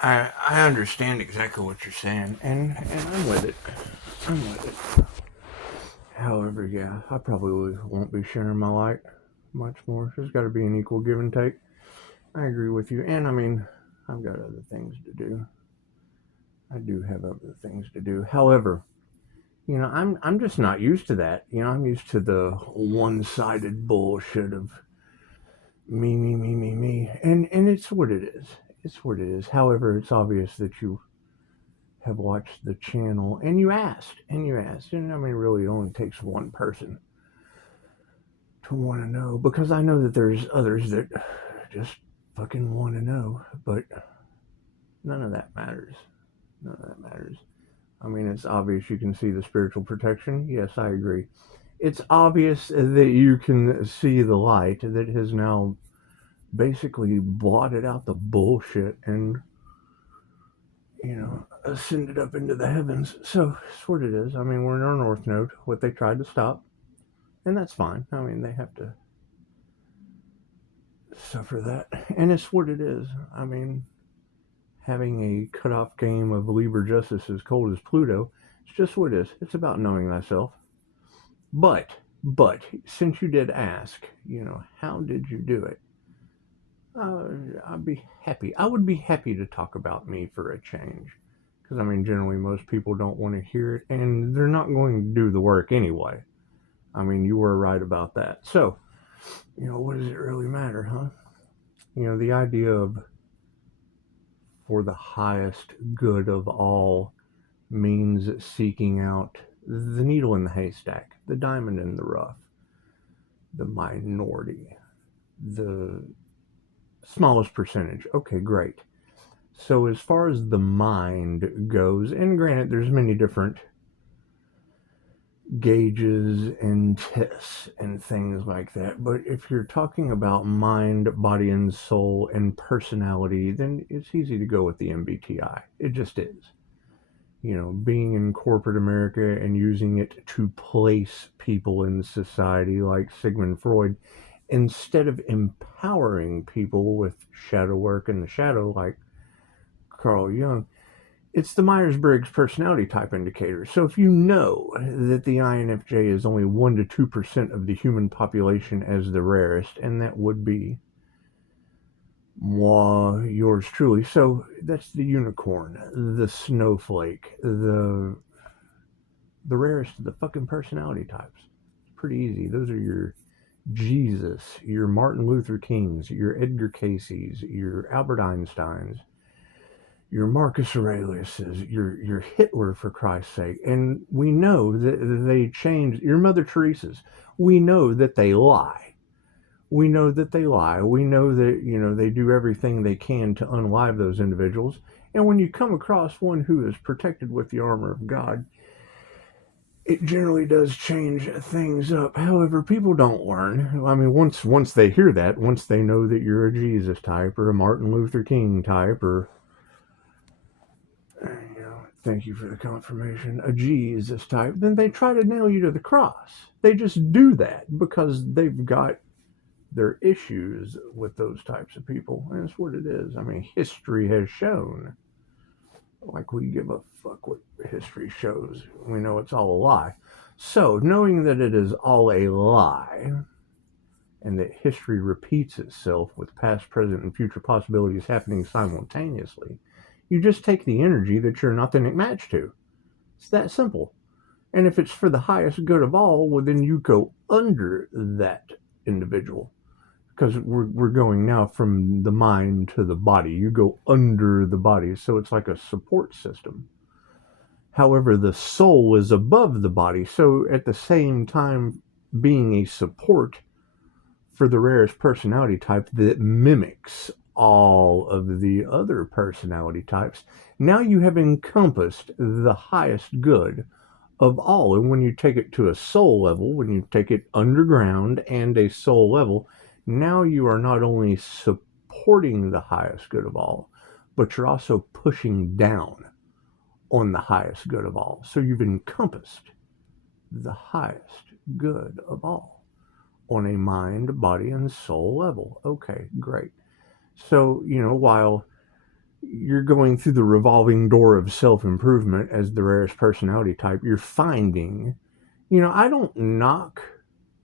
I understand exactly what you're saying, and I'm with it. I'm with it. However, yeah, I probably won't be sharing my light much more. There's got to be an equal give and take. I agree with you, and I mean, I've got other things to do. I do have other things to do. However, I'm just not used to that. I'm used to the one-sided bullshit of me, and it's what it is. It's what it is. However, it's obvious that you have watched the channel and and I mean, really, it only takes one person to want to know, because I know that there's others that just fucking want to know, but none of that matters. None of that matters. I mean, it's obvious you can see the spiritual protection. Yes, I agree. It's obvious that you can see the light that has now basically blotted out the bullshit and, ascended up into the heavens. So it's what it is. I mean, we're in our north node, what they tried to stop, and that's fine. I mean, they have to suffer that, and it's what it is. I mean, having a cutoff game of Libra Justice as cold as Pluto, it's just what it is. It's about knowing thyself. But since you did ask, how did you do it? Uh, I'd be happy. I would be happy to talk about me for a change. Because, I mean, generally, most people don't want to hear it, and they're not going to do the work anyway. I mean, you were right about that. So, what does it really matter, huh? The idea of for the highest good of all means seeking out the needle in the haystack, the diamond in the rough, the minority, the smallest percentage. Okay, great. So as far as the mind goes, and granted, there's many different gauges and tests and things like that, but if you're talking about mind, body, and soul and personality, then it's easy to go with the MBTI. It just is. Being in corporate America and using it to place people in society like Sigmund Freud, instead of empowering people with shadow work in the shadow like Carl Jung, it's the Myers Briggs personality type indicator. So if you know that the INFJ is only 1 to 2% of the human population as the rarest, and that would be moi, yours truly. So that's the unicorn, the snowflake, the rarest of the fucking personality types. It's pretty easy. Those are your Jesus, your Martin Luther Kings, your Edgar Caseys, your Albert Einsteins, your Marcus Aureliuses, your Hitler, for Christ's sake. And we know that they changed your Mother Teresa's. We know that they lie. We know that they lie. We know that, they do everything they can to unalive those individuals. And when you come across one who is protected with the armor of God, it generally does change things up. However, people don't learn. I mean, once they hear that, once they know that you're a Jesus type or a Martin Luther King type, or thank you for the confirmation, a Jesus type, then they try to nail you to the cross. They just do that because they've got their issues with those types of people. And that's what it is. I mean, history has shown, like, we give a fuck what history shows. We know it's all a lie. So, knowing that it is all a lie, and that history repeats itself with past, present, and future possibilities happening simultaneously, you just take the energy that you're nothing matched to. It's that simple. And if it's for the highest good of all, well, then you go under that individual. Because we're going now from the mind to the body. You go under the body. So it's like a support system. However, the soul is above the body. So at the same time, being a support for the rarest personality type that mimics all of the other personality types, now you have encompassed the highest good of all. And when you take it to a soul level, when you take it underground and a soul level, now you are not only supporting the highest good of all, but you're also pushing down on the highest good of all. So you've encompassed the highest good of all on a mind, body, and soul level. Okay, great. So, while you're going through the revolving door of self-improvement as the rarest personality type. You're finding, I don't knock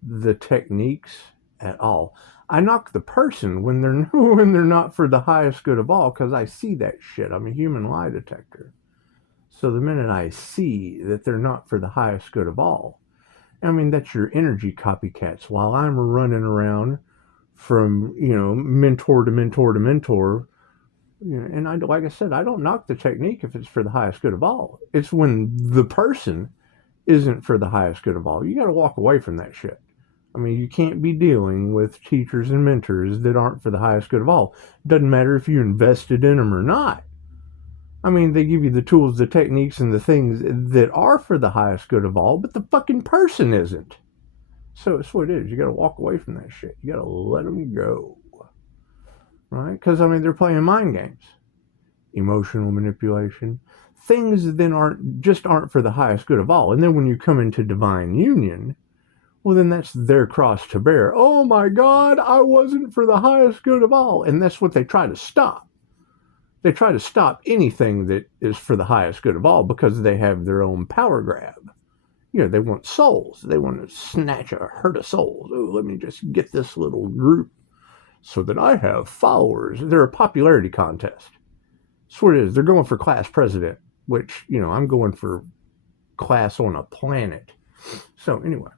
the techniques at all. I knock the person when they're when they're not for the highest good of all, because I see that shit. I'm a human lie detector. So the minute I see that they're not for the highest good of all, I mean, that's your energy copycats. While I'm running around from, mentor to mentor to mentor, and like I said, I don't knock the technique if it's for the highest good of all. It's when the person isn't for the highest good of all. You got to walk away from that shit. I mean, you can't be dealing with teachers and mentors that aren't for the highest good of all. Doesn't matter if you invested in them or not. I mean, they give you the tools, the techniques, and the things that are for the highest good of all, but the fucking person isn't. So it's what it is. You got to walk away from that shit. You got to let them go. Right? Because, I mean, they're playing mind games. Emotional manipulation. Things that then aren't for the highest good of all. And then when you come into divine union, well, then that's their cross to bear. Oh my God, I wasn't for the highest good of all. And that's what they try to stop. They try to stop anything that is for the highest good of all because they have their own power grab. They want souls. They want to snatch a herd of souls. Oh, let me just get this little group so that I have followers. They're a popularity contest. That's what it is. They're going for class president, which, I'm going for class on a planet. So, anyway.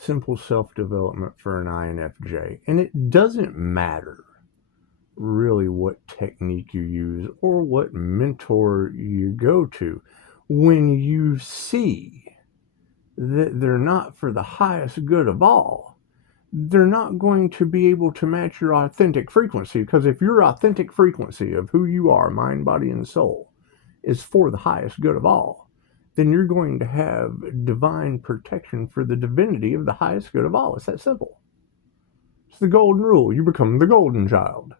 Simple self-development for an INFJ. And it doesn't matter really what technique you use or what mentor you go to. When you see that they're not for the highest good of all, they're not going to be able to match your authentic frequency. Because if your authentic frequency of who you are, mind, body, and soul, is for the highest good of all, then you're going to have divine protection for the divinity of the highest good of all. It's that simple. It's the golden rule. You become the golden child.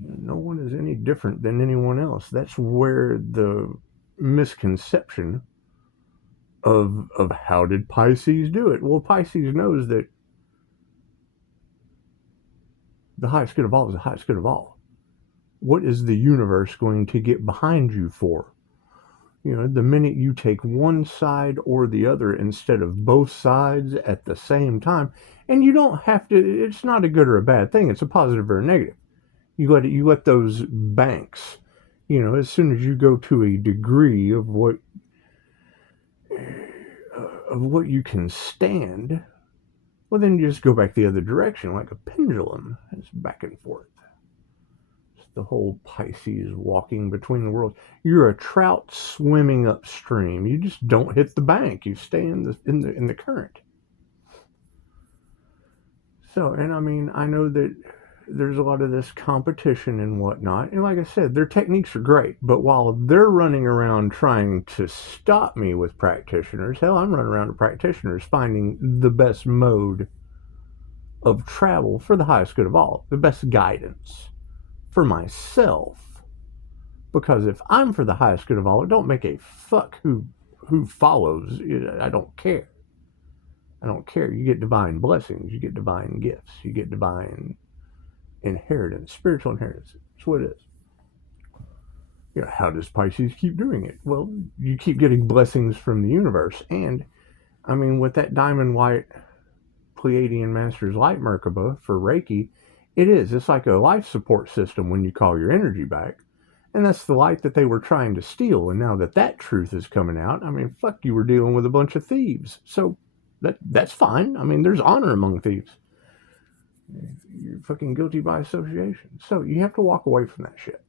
No one is any different than anyone else. That's where the misconception of how did Pisces do it? Well, Pisces knows that the highest good of all is the highest good of all. What is the universe going to get behind you for? The minute you take one side or the other instead of both sides at the same time, and you don't have to, it's not a good or a bad thing, it's a positive or a negative. You let those banks, as soon as you go to a degree of what you can stand, well, then you just go back the other direction like a pendulum. It's back and forth. The whole Pisces walking between the worlds. You're a trout swimming upstream. You just don't hit the bank. You stay in the current. So, and I mean, I know that there's a lot of this competition and whatnot. And like I said, their techniques are great. But while they're running around trying to stop me with practitioners, hell, I'm running around with practitioners finding the best mode of travel for the highest good of all, the best guidance for myself. Because if I'm for the highest good of all, it don't make a fuck who follows. I don't care. I don't care. You get divine blessings. You get divine gifts. You get divine inheritance, spiritual inheritance. That's what it is. How does Pisces keep doing it? Well, you keep getting blessings from the universe. And, I mean, with that diamond white Pleiadian Master's Light Merkaba for Reiki, it's like a life support system when you call your energy back. And that's the light that they were trying to steal. And now that truth is coming out, I mean, fuck, you were dealing with a bunch of thieves. So that's fine. I mean, there's honor among thieves. You're fucking guilty by association. So you have to walk away from that shit.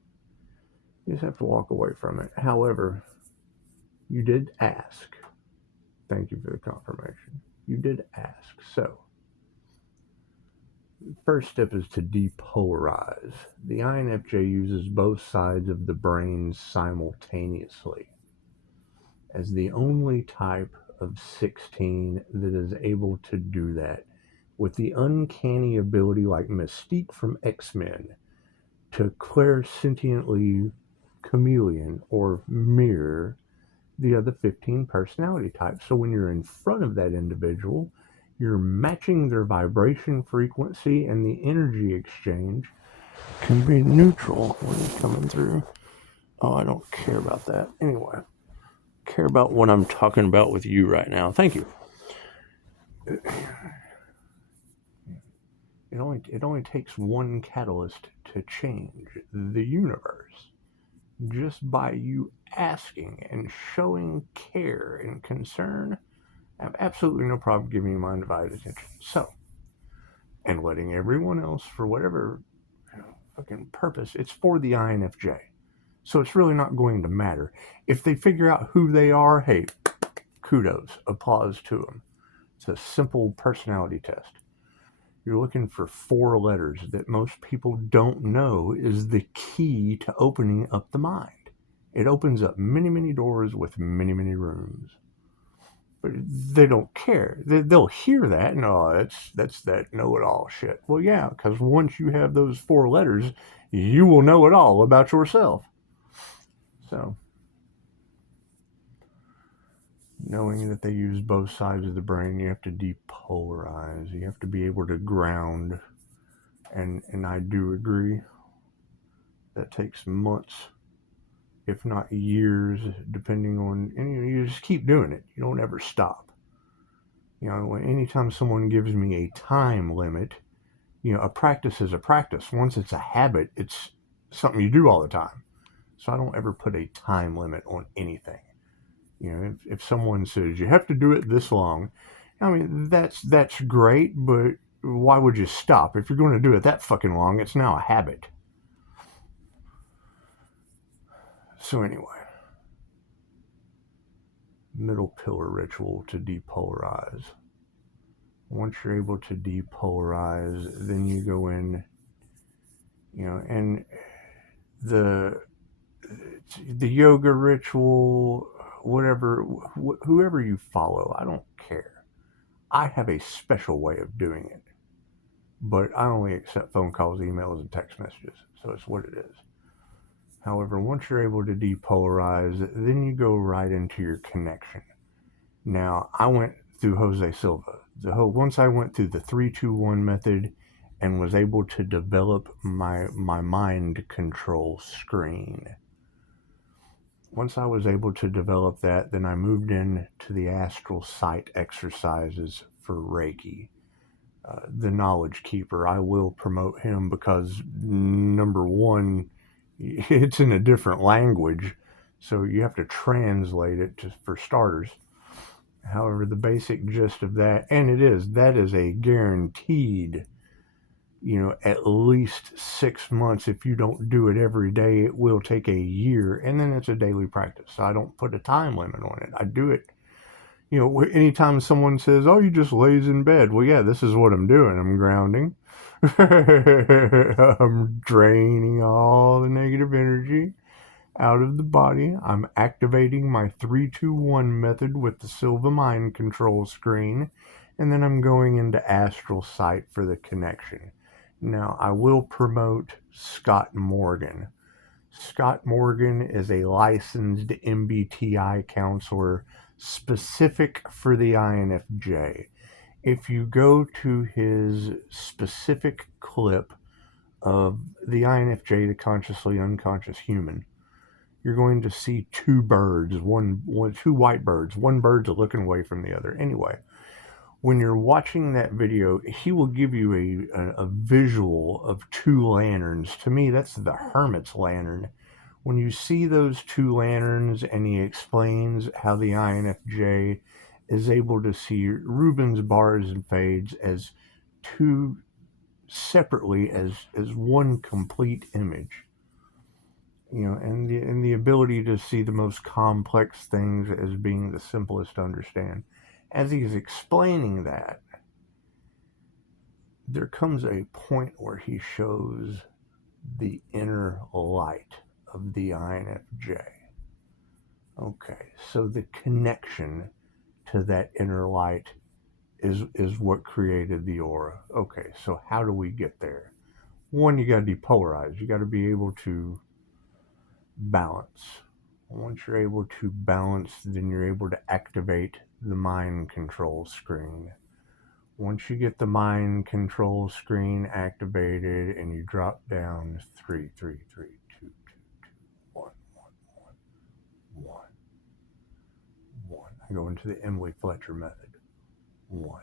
You just have to walk away from it. However, you did ask. Thank you for the confirmation. You did ask. So, first step is to depolarize. The INFJ uses both sides of the brain simultaneously. As the only type of 16 that is able to do that, with the uncanny ability like Mystique from X-Men to clairsentiently chameleon or mirror the other 15 personality types. So when you're in front of that individual, You're matching their vibration frequency, and the energy exchange can be neutral when you're coming through. Oh, I don't care about that. Anyway, I care about what I'm talking about with you right now. Thank you. It only takes one catalyst to change the universe. Just by you asking and showing care and concern, I have absolutely no problem giving you my undivided attention. So, and letting everyone else, for whatever fucking purpose, it's for the INFJ. So it's really not going to matter. If they figure out who they are, hey, kudos, applause to them. It's a simple personality test. You're looking for 4 letters that most people don't know is the key to opening up the mind. It opens up many, many doors with many, many rooms. But they don't care. They'll hear that and, oh, that's that know-it-all shit. Well, yeah, because once you have those 4 letters, you will know it all about yourself. So, knowing that they use both sides of the brain, you have to depolarize. You have to be able to ground. And I do agree. That takes months, if not years, depending on, and you just keep doing it. You don't ever stop. Anytime someone gives me a time limit, a practice is a practice. Once it's a habit, it's something you do all the time. So I don't ever put a time limit on anything. If someone says you have to do it this long, I mean, that's great, but why would you stop? If you're going to do it that fucking long, it's now a habit. So anyway, middle pillar ritual to depolarize. Once you're able to depolarize, then you go in, and the yoga ritual, whatever, whoever you follow, I don't care. I have a special way of doing it, but I only accept phone calls, emails, and text messages, so it's what it is. However, once you're able to depolarize, then you go right into your connection. Now, I went through Jose Silva. Once I went through the 3-2-1 method and was able to develop my mind control screen. Once I was able to develop that, then I moved in to the astral sight exercises for Reiki. The Knowledge Keeper, I will promote him because, number one, it's in a different language, so you have to translate it for starters. However, the basic gist of that, and that is a guaranteed, at least 6 months. If you don't do it every day, it will take a year, and then it's a daily practice. So I don't put a time limit on it. I do it, anytime someone says, oh, you just lays in bed. Well, yeah, this is what I'm doing. I'm grounding. I'm draining all the negative energy out of the body. I'm activating my 3-2-1 method with the Silva mind control screen, and then I'm going into astral sight for the connection. Now, I will promote Scott Morgan. Scott Morgan is a licensed MBTI counselor specific for the INFJ. If you go to his specific clip of the INFJ, the consciously unconscious human, you're going to see 2 birds, two white birds. One bird's looking away from the other. Anyway, when you're watching that video, he will give you a visual of 2 lanterns. To me, that's the hermit's lantern. When you see those 2 lanterns, and he explains how the INFJ is able to see Rubens bars and fades as 2 separately as one complete image. And the ability to see the most complex things as being the simplest to understand. As he's explaining that, there comes a point where he shows the inner light of the INFJ. Okay, so the connection to that inner light is what created the aura. Okay, so how do we get there? One, you got to depolarize. You got to be able to balance. Once you're able to balance, then you're able to activate the mind control screen. once you get the mind control screen activated and you drop down 3, 3, 3, 2, 2, 2, 1, 1, 1, 1. I go into the Emily Fletcher method. 1,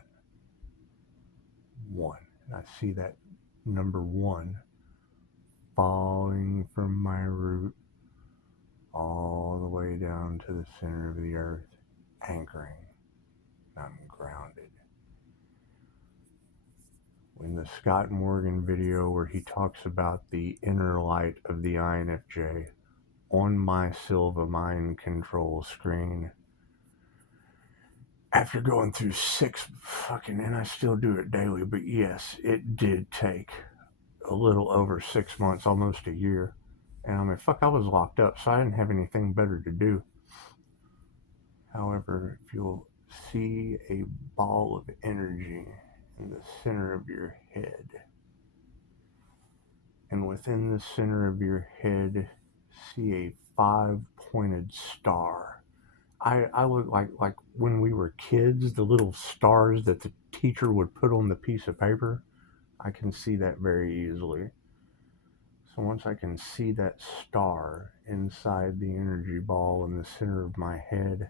1. And I see that number 1 falling from my root all the way down to the center of the earth, anchoring. I'm grounded. In the Scott Morgan video where he talks about the inner light of the INFJ on my Silva mind control screen, after going through 6 fucking, and I still do it daily, but yes, it did take a little over 6 months, almost a year. And I mean, fuck, I was locked up, so I didn't have anything better to do. However, if you'll see a ball of energy in the center of your head, and within the center of your head, see a 5-pointed star. I look like when we were kids, the little stars that the teacher would put on the piece of paper. I can see that very easily. So once I can see that star inside the energy ball in the center of my head,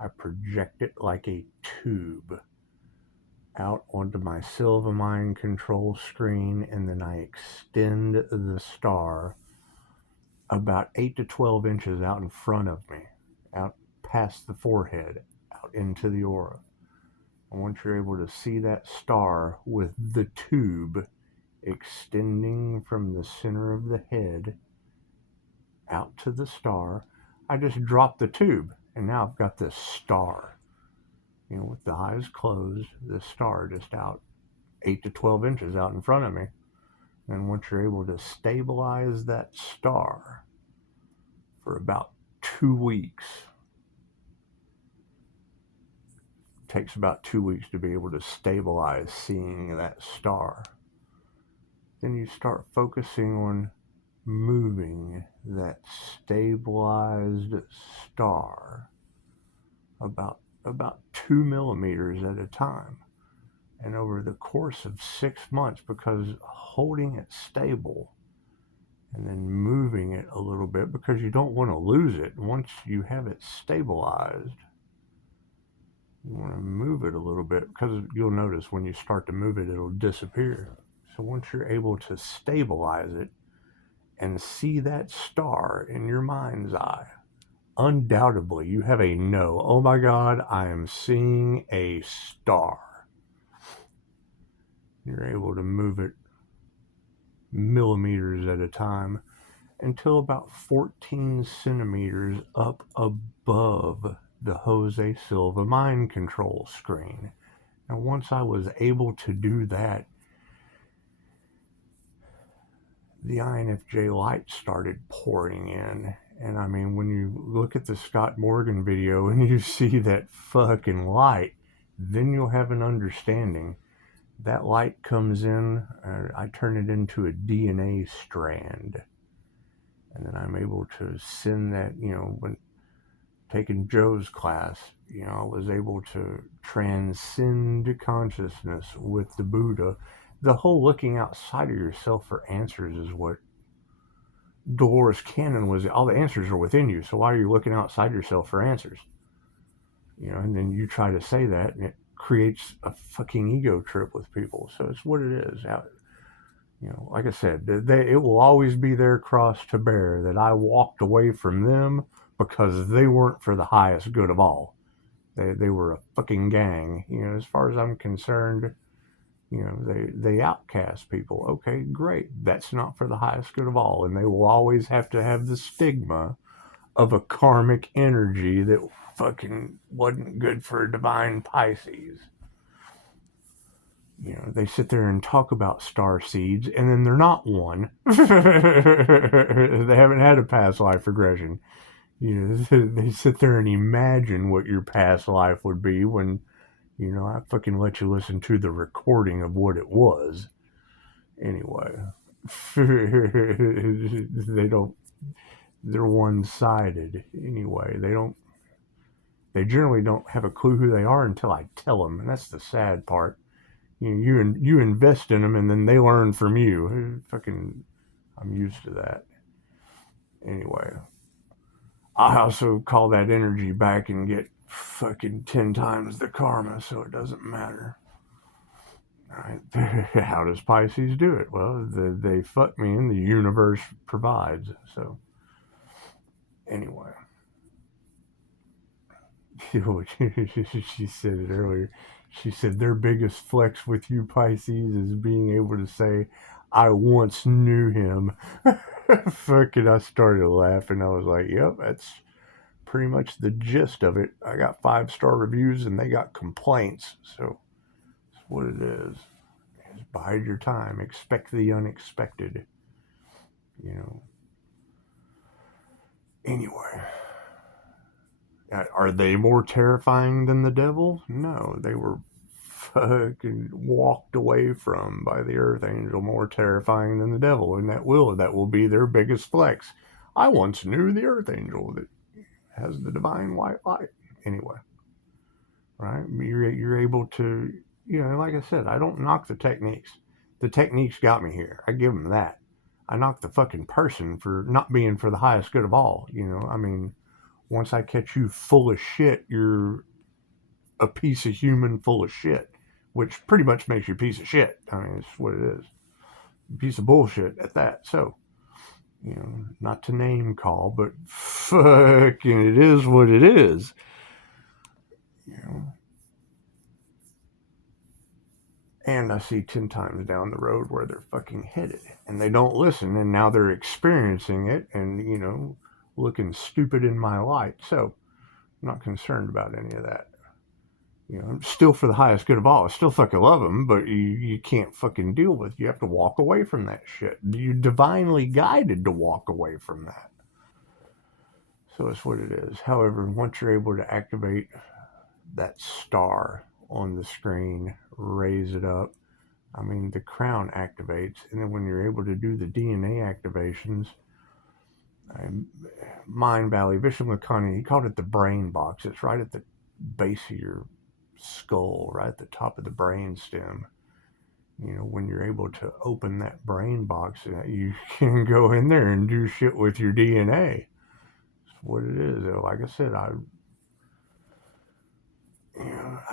I project it like a tube out onto my Silva mind control screen, and then I extend the star about 8 to 12 inches out in front of me, out past the forehead, out into the aura. And once you're able to see that star with the tube extending from the center of the head out to the star, I just drop the tube, and now I've got this star. You know, with the eyes closed, the star just out 8 to 12 inches out in front of me. And once you're able to stabilize that star for about 2 weeks, it takes about 2 weeks to be able to stabilize seeing that star. Then you start focusing on moving that stabilized star about 2 millimeters at a time. And over the course of 6 months, because holding it stable and then moving it a little bit, because you don't want to lose it. Once you have it stabilized, you want to move it a little bit, because you'll notice when you start to move it, it'll disappear. So once you're able to stabilize it and see that star in your mind's eye, undoubtedly you have a no. Oh my God, I am seeing a star. You're able to move it millimeters at a time until about 14 centimeters up above the Jose Silva mind control screen. And once I was able to do that, the INFJ light started pouring in. And I mean, when you look at the Scott Morgan video and you see that fucking light, then you'll have an understanding. That light comes in, I turn it into a DNA strand. And then I'm able to send that, you know, when taking Joe's class, you know, I was able to transcend consciousness with the Buddha. The whole looking outside of yourself for answers is what Dolores Cannon was. All the answers are within you, so why are you looking outside yourself for answers? You know, and then you try to say that, and it creates a fucking ego trip with people. So it's what it is. You know, like I said, it will always be their cross to bear that I walked away from them because they weren't for the highest good of all. They were a fucking gang. You know, as far as I'm concerned, you know, they outcast people. Okay, great. That's not for the highest good of all. And they will always have to have the stigma of a karmic energy that fucking wasn't good for divine Pisces. You know, they sit there and talk about star seeds, and then they're not one. They haven't had a past life regression. You know, they sit there and imagine what your past life would be when, you know, I fucking let you listen to the recording of what it was. Anyway, they're one-sided. Anyway, they generally don't have a clue who they are until I tell them, and that's the sad part. You invest in them and then they learn from you. Fucking, I'm used to that. Anyway, I also call that energy back and get fucking 10 times the karma, so it doesn't matter. Right? How does Pisces do it? Well, they fuck me and the universe provides. So, anyway, she said it earlier. She said their biggest flex with you, Pisces, is being able to say, I once knew him. Fucking, I started laughing. I was like, yep, that's pretty much the gist of it. I got 5-star reviews and they got complaints. So, that's what it is. Just bide your time. Expect the unexpected. You know. Anyway. Are they more terrifying than the devil? No, they were fucking walked away from by the earth angel, more terrifying than the devil, and that will be their biggest flex. I once knew the earth angel that has the divine white light. Anyway, right? You're able to, like I said, I don't knock the techniques. The techniques got me here. I give them that. I knock the fucking person for not being for the highest good of all. I mean, once I catch you full of shit, you're a piece of human full of shit, which pretty much makes you a piece of shit. I mean, it's what it is. A piece of bullshit at that. So, not to name call, but fucking it is what it is. And I see 10 times down the road where they're fucking headed and they don't listen, and now they're experiencing it and, looking stupid in my light. So, I'm not concerned about any of that. Still for the highest good of all. I still fucking love them, but you can't fucking deal with it. You have to walk away from that shit. You're divinely guided to walk away from that. So it's what it is. However, once you're able to activate that star on the screen, raise it up, I mean, the crown activates. And then when you're able to do the DNA activations, Mind Valley, Vishamlakani, he called it the brain box. It's right at the base of your skull, right at the top of the brain stem. When you're able to open that brain box, you can go in there and do shit with your DNA. That's what it is. Like I said, I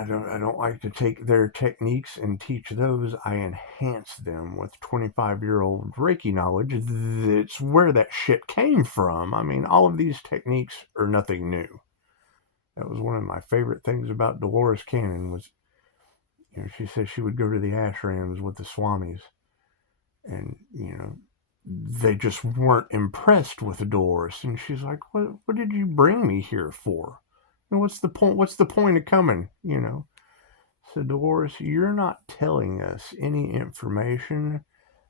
don't like to take their techniques and teach those. I enhance them with 25-year-old Reiki knowledge. That's where that shit came from. I mean, all of these techniques are nothing new. That was one of my favorite things about Dolores Cannon was, she said she would go to the ashrams with the swamis, and they just weren't impressed with Dolores. And she's like, "What did you bring me here for? And what's the point? What's the point of coming?" So Dolores, you're not telling us any information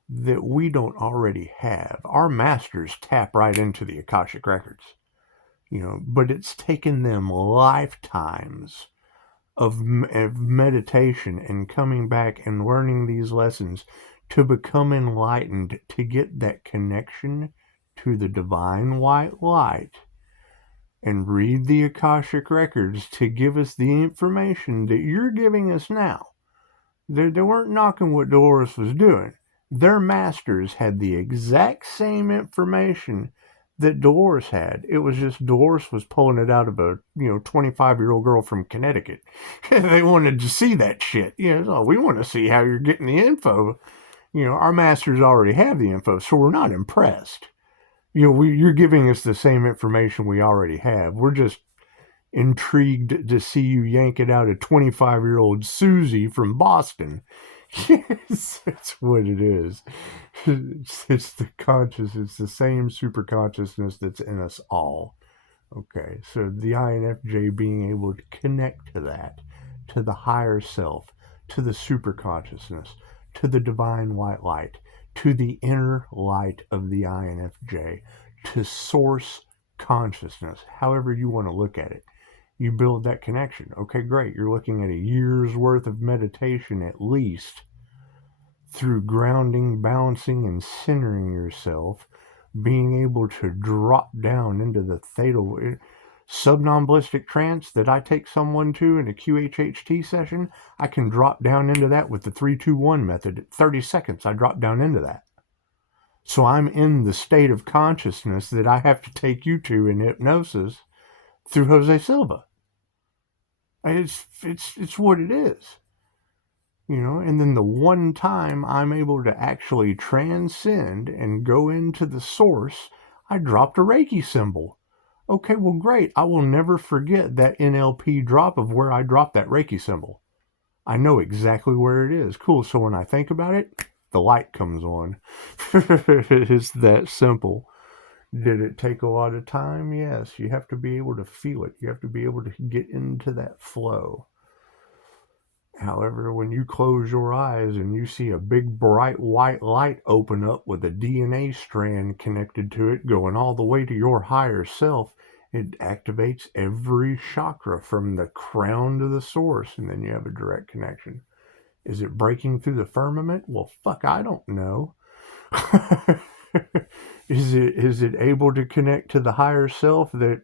that we don't already have. Our masters tap right into the Akashic Records, but it's taken them lifetimes of meditation and coming back and learning these lessons to become enlightened, to get that connection to the divine white light and read the Akashic Records to give us the information that you're giving us now. They weren't knocking what Dolores was doing. Their masters had the exact same information that Dolores had. It was just Dolores was pulling it out of a 25-year-old girl from Connecticut. They wanted to see that shit. So we want to see how you're getting the info. Our masters already have the info, so we're not impressed. You're giving us the same information we already have. We're just intrigued to see you yank it out of 25-year-old Susie from Boston. That's what it is. It's the conscious. It's the same super consciousness that's in us all. Okay, so the INFJ being able to connect to that, to the higher self, to the super consciousness, to the divine white light, to the inner light of the INFJ, to source consciousness, however you want to look at it. You build that connection. Okay, great. You're looking at a year's worth of meditation at least through grounding, balancing, and centering yourself, being able to drop down into the theta. Subnomballistic trance that I take someone to in a QHHT session, I can drop down into that with the 3-2-1 method. 30 seconds, I drop down into that. So I'm in the state of consciousness that I have to take you to in hypnosis through Jose Silva. It's what it is. And then the one time I'm able to actually transcend and go into the source, I dropped a Reiki symbol. Okay, well, great. I will never forget that NLP drop of where I dropped that Reiki symbol. I know exactly where it is. Cool. So when I think about it, the light comes on. It's that simple. Did it take a lot of time? Yes. You have to be able to feel it. You have to be able to get into that flow. However, when you close your eyes and you see a big bright white light open up with a DNA strand connected to it going all the way to your higher self, it activates every chakra from the crown to the source, and then you have a direct connection. Is it breaking through the firmament? Well, fuck, I don't know. Is it able to connect to the higher self that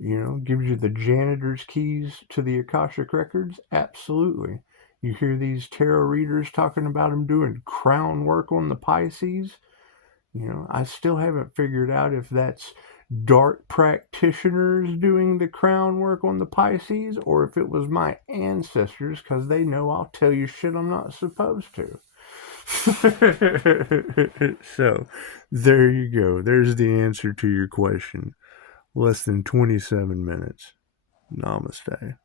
gives you the janitor's keys to the Akashic Records? Absolutely. You hear these tarot readers talking about them doing crown work on the Pisces. I still haven't figured out if that's dark practitioners doing the crown work on the Pisces or if it was my ancestors, because they know I'll tell you shit I'm not supposed to. So, there you go. There's the answer to your question. Less than 27 minutes. Namaste.